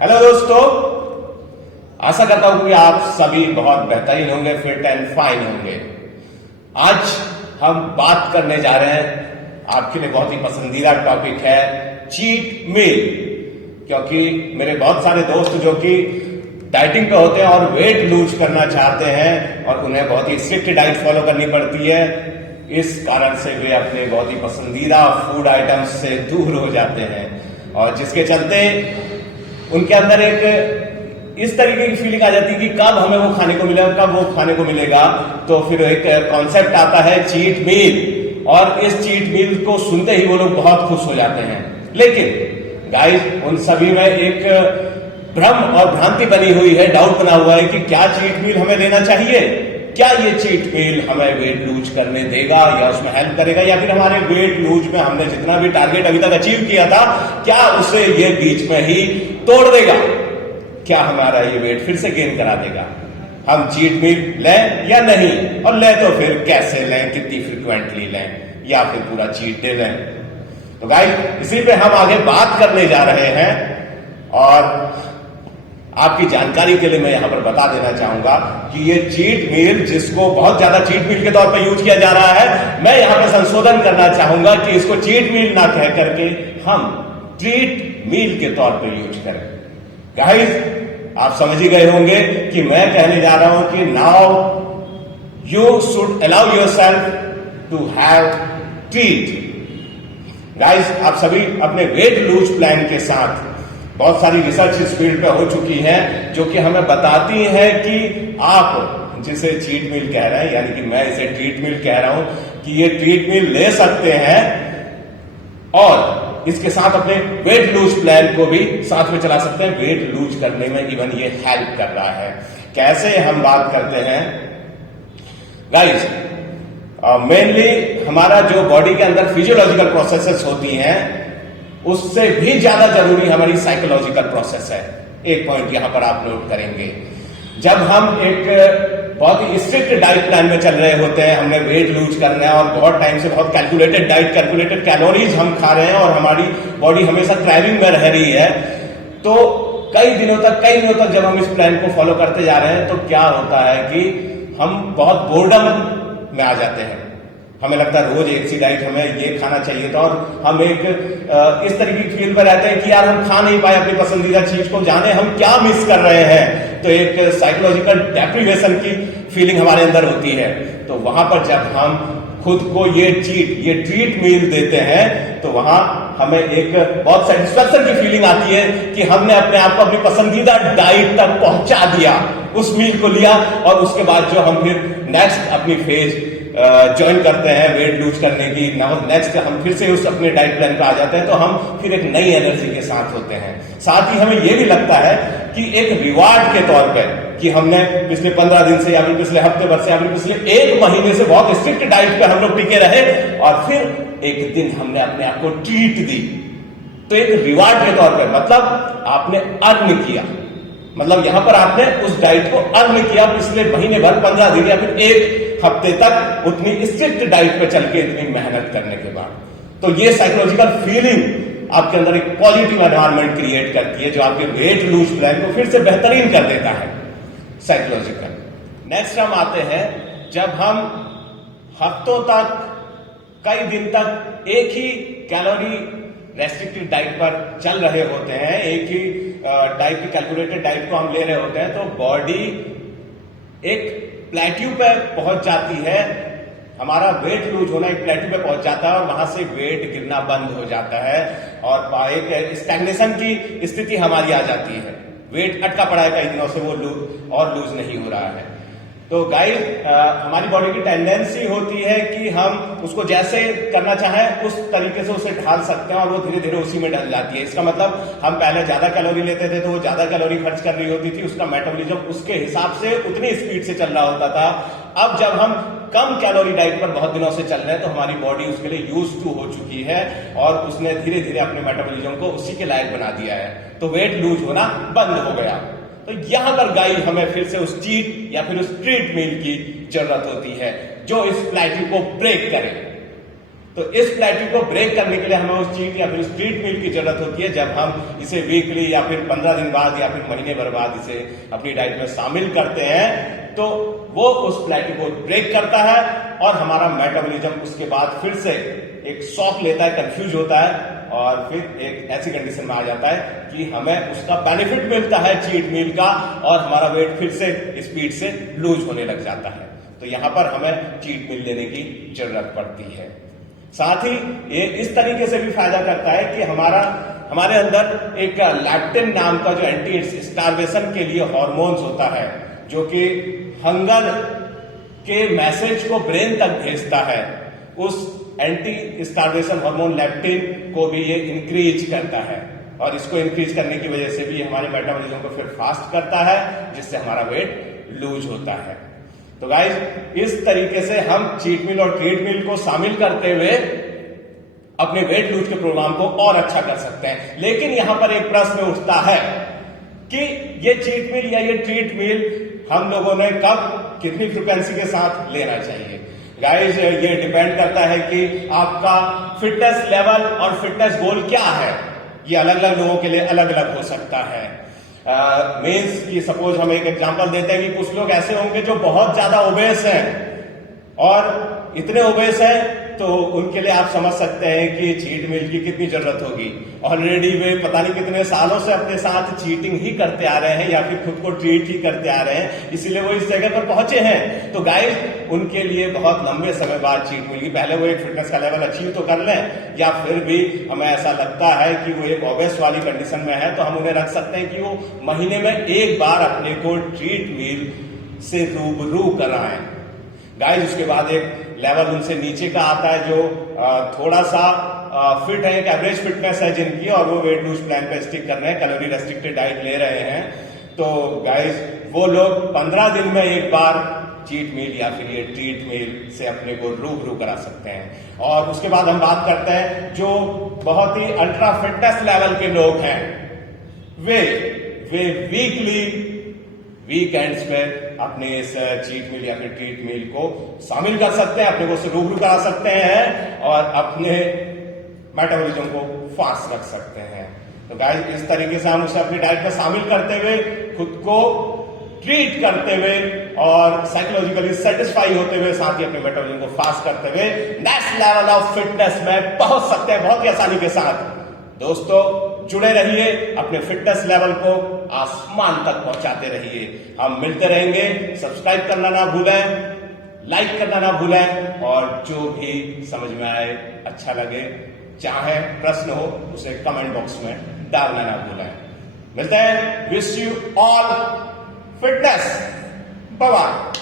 Hello दोस्तों, आशा करता हूं कि आप सभी बहुत बेहतरीन होंगे, फिट एंड फाइन होंगे। आज हम बात करने जा रहे हैं, आपके लिए बहुत ही पसंदीदा टॉपिक है चीट मील। क्योंकि मेरे बहुत सारे दोस्त जो कि डाइटिंग पे होते हैं और वेट लूज करना चाहते हैं और उन्हें बहुत ही स्ट्रिक्ट डाइट फॉलो करनी पड़ती है, इस कारण से वे अपने बहुत ही पसंदीदा फूड आइटम्स से दूर हो जाते हैं और जिसके चलते उनके अंदर एक इस तरीके की फीलिंग आ जाती है कि कब हमें वो खाने को मिलेगा, कब वो खाने को मिलेगा। तो फिर एक कॉन्सेप्ट आता है चीट मील और इस चीट मील को सुनते ही वो लोग बहुत खुश हो जाते हैं। लेकिन गाइस, उन सभी में एक भ्रम और भ्रांति बनी हुई है, डाउट बना हुआ है कि क्या चीट मील हमें लेना चाहिए, क्या ये चीट मील हमें वेट लूज करने देगा या उसमें हेल्प करेगा, या फिर हमारे वेट लूज में हमने जितना भी टारगेट अभी तक अचीव किया था क्या उसे ये बीच में ही तोड़ देगा, क्या हमारा ये वेट फिर से गेन करा देगा। हम चीट मील लें या नहीं, और लें तो फिर कैसे लें, कितनी फ्रिक्वेंटली लें, या फिर पूरा चीट डे लें। तो गाइस, इसी पे हम आगे बात करने जा रहे हैं और आपकी जानकारी के लिए मैं यहां पर बता देना चाहूंगा कि ये चीट मील, जिसको बहुत ज्यादा चीट मील के तौर पर यूज किया जा रहा है, मैं यहां पर संशोधन करना चाहूंगा कि इसको चीट मील ना कह करके हम ट्रीट मील के तौर पर यूज करें। गाइस, आप समझ ही गए होंगे कि मैं कहने जा रहा हूं कि now you should allow yourself to have treat. Guys, आप सभी अपने वेट लूज प्लान के साथ, बहुत सारी रिसर्च इस फील्ड पे हो चुकी है जो कि हमें बताती है कि आप जिसे चीट मील कह रहे हैं, यानी कि मैं इसे ट्रीट मील कह रहा हूं, कि ये ट्रीट मील ले सकते हैं और इसके साथ अपने वेट लूज प्लान को भी साथ में चला सकते हैं। वेट लूज करने में इवन ये हेल्प कर रहा है। कैसे हम बात करते हैं गाइस, मेनली हमारा जो बॉडी के अंदर फिजियोलॉजिकल प्रोसेसेस होती हैं उससे भी ज्यादा जरूरी हमारी साइकोलॉजिकल प्रोसेस है। एक पॉइंट यहां पर आप नोट करेंगे, जब हम एक बहुत ही स्ट्रिक्ट डाइट प्लान में चल रहे होते हैं, हमने वेट लूज करना है और बहुत टाइम से बहुत कैलकुलेटेड डाइट, कैलकुलेटेड कैलोरीज हम खा रहे हैं और हमारी बॉडी हमेशा क्राइविंग में रह रही है, तो कई दिनों तक जब हम इस प्लान को फॉलो करते जा रहे हैं तो क्या होता है कि हम बहुत बोर्डम में आ जाते हैं। हमें लगता है रोज एक सी डाइट, हमें ये खाना चाहिए था, और हम एक इस तरीके की फील पर रहते हैं कि यार हम खा नहीं पाए अपनी पसंदीदा चीज को, जाने हम क्या मिस कर रहे हैं। तो एक साइकोलॉजिकल डेप्रिवेशन की फीलिंग हमारे अंदर होती है। तो वहां पर जब हम खुद को ये ट्रीट मील देते हैं तो वहां हमें एक बहुत सेटिस्फैक्शन की फीलिंग आती है कि हमने अपने आप को अपनी पसंदीदा डाइट तक पहुंचा दिया, उस मील को लिया, और उसके बाद जो हम फिर नेक्स्ट अपनी फेज ज्वाइन करते हैं वेट लूज करने की, नेक्स्ट हम फिर से उस अपने डाइट प्लान पे आ जाते हैं, तो हम फिर एक नई एनर्जी के साथ होते हैं। साथ ही हमें यह भी लगता है कि एक रिवार्ड के तौर पर कि हमने पिछले 15 दिन से या फिर पिछले हफ्ते भर से या फिर पिछले 1 महीने से बहुत स्ट्रिक्ट डाइट पे हम लोग टिके रहे और फिर एक दिन हमने अपने आप को ट्रीट दी, तो एक रिवार्ड के तौर पर, मतलब आपने अर्न किया, मतलब यहां पर आपने उस डाइट को अर्न किया पिछले महीने भर, 15 दिन या फिर 1 हफ्ते तक उतनी स्ट्रिक्ट डाइट पे चल के इतनी मेहनत करने के बाद। तो ये साइकोलॉजिकल फीलिंग आपके अंदर एक पॉजिटिव एनवायरनमेंट क्रिएट करती है जो आपके वेट लूज प्लान को फिर से बेहतरीन कर देता है, साइकोलॉजिकल। नेक्स्ट हम आते हैं, जब हम हफ्तों तक, कई दिन तक एक ही कैलोरी रेस्ट्रिक्टेड डाइट पर चल रहे होते हैं, एक ही डाइट की कैलकुलेटेड डाइट को हम ले रहे होते हैं, तो बॉडी एक प्लेट्यू पे पहुंच जाती है, हमारा वेट लूज होना एक प्लेट्यू पे पहुंच जाता है और वहां से वेट गिरना बंद हो जाता है और एक स्टैग्नेशन की स्थिति हमारी आ जाती है। वेट अटका पड़ा है कई दिनों से, वो लूज नहीं हो रहा है। तो गाइस, हमारी बॉडी की टेंडेंसी होती है कि हम उसको जैसे करना चाहें उस तरीके से उसे ढाल सकते हैं और वो धीरे धीरे उसी में ढल जाती है। इसका मतलब हम पहले ज्यादा कैलोरी लेते थे तो वो ज्यादा कैलोरी खर्च कर रही होती थी, उसका मेटाबॉलिज्म उसके हिसाब से उतनी स्पीड से चल रहा होता था। अब जब हम कम कैलोरी डाइट पर बहुत दिनों से चल रहे हैं तो हमारी बॉडी उसके लिए यूज टू हो चुकी है और उसने धीरे धीरे अपने मेटाबॉलिज्म को उसी के लायक बना दिया है, तो वेट लूज होना बंद हो गया। तो यहां पर गाइस हमें फिर से उस चीट या फिर उस ट्रीट मील की जरूरत होती है जो इस प्लेट्यू को ब्रेक करे। तो इस प्लेट्यू को ब्रेक करने के लिए हमें उस चीट या फिर उस ट्रीट मील की जरूरत होती है, जब हम इसे वीकली या फिर 15 दिन बाद या फिर महीने भर बाद इसे अपनी डाइट में शामिल करते हैं, तो वो उस प्लेट्यू को ब्रेक करता है और हमारा मेटाबॉलिज्म उसके बाद फिर से एक शॉक लेता है, कंफ्यूज होता है और फिर एक ऐसी कंडीशन में आ जाता है कि हमें उसका बेनिफिट मिलता है चीट मील का और हमारा वेट फिर से स्पीड से लूज होने लग जाता है। तो यहां पर हमें चीट मील लेने की जरूरत पड़ती है। साथ ही ये इस तरीके से भी फायदा करता है कि हमारे अंदर एक लैप्टिन नाम का जो एंटी स्टार्वेशन के लिए हॉर्मोन्स होता है, जो कि हंगर के मैसेज को ब्रेन तक भेजता है, उस एंटी स्टार्वेशन हार्मोन लैप्टिन को भी ये इंक्रीज करता है और इसको इंक्रीज करने की वजह से भी हमारे मेटाबॉलिज्म को फिर फास्ट करता है, जिससे हमारा वेट लूज होता है। तो गाइस, इस तरीके से हम चीट मील और ट्रीट मील को शामिल करते हुए अपने वेट लूज के प्रोग्राम को और अच्छा कर सकते हैं। लेकिन यहां पर एक प्रश्न उठता है कि ये चीट मील या ये ट्रीट मील हम लोगों ने कब कितनी फ्रीक्वेंसी के साथ लेना चाहिए। गाइस, ये डिपेंड करता है कि आपका फिटनेस लेवल और फिटनेस गोल क्या है। ये अलग अलग लोगों के लिए अलग अलग हो सकता है। मीन्स कि सपोज हम एक एग्जांपल देते हैं कि कुछ लोग ऐसे होंगे जो बहुत ज्यादा ओबेस हैं और इतने ओबेस हैं तो उनके लिए आप समझ सकते हैं कि चीट मील की कितनी जरूरत होगी। ऑलरेडी वे पता नहीं कितने सालों से अपने साथ चीटिंग ही करते आ रहे हैं या फिर खुद को ट्रीट ही करते आ रहे हैं, इसीलिए वो इस जगह पर पहुंचे हैं। तो गाइस, उनके लिए बहुत लंबे समय बाद चीट मील की, पहले वो एक फिटनेस का लेवल अचीव तो कर लें या फिर भी हमें ऐसा लगता है कि वो एक ओबेस वाली कंडीशन में है, तो हम उन्हें रख सकते हैं कि वो महीने में एक बार अपने को ट्रीट मील से रूबरू कराएं। गाइस, उसके बाद एक लेवल उनसे नीचे का आता है जो थोड़ा सा फिट है, एक एवरेज फिटनेस है जिनकी, और वो वेट लूज प्लान पे स्टिक कर रहे हैं, कैलोरी रेस्ट्रिक्टेड डाइट ले रहे हैं। तो गाइस, वो लोग 15 दिन में एक बार चीट मील या फिर ये ट्रीट मील से अपने को रूबरू करा सकते हैं। और उसके बाद हम बात करते हैं जो बहुत ही अल्ट्रा फिटनेस लेवल के लोग हैं, वे वीकेंड्स में अपने इस चीट मील या फिर ट्रीट मील को शामिल कर सकते हैं, अपने को रूबरू करा सकते हैं और अपने मेटाबॉलिज्म को फास्ट रख सकते हैं। तो गाइस, इस तरीके से हम उसे अपनी डाइट में शामिल करते हुए, खुद को ट्रीट करते हुए और साइकोलॉजिकली सेटिस्फाई होते हुए, साथ ही अपने मेटाबॉलिज्म को फास्ट करते हुए नेक्स्ट लेवल ऑफ फिटनेस में पहुंच सकते हैं बहुत ही आसानी के साथ। दोस्तों, जुड़े रहिए, अपने फिटनेस लेवल को आसमान तक पहुंचाते रहिए। हम मिलते रहेंगे। सब्सक्राइब करना ना भूलें, लाइक करना ना भूलें और जो भी समझ में आए, अच्छा लगे, चाहे प्रश्न हो, उसे कमेंट बॉक्स में डालना ना भूलें। मिलते हैं। Wish you all fitness. Bye bye.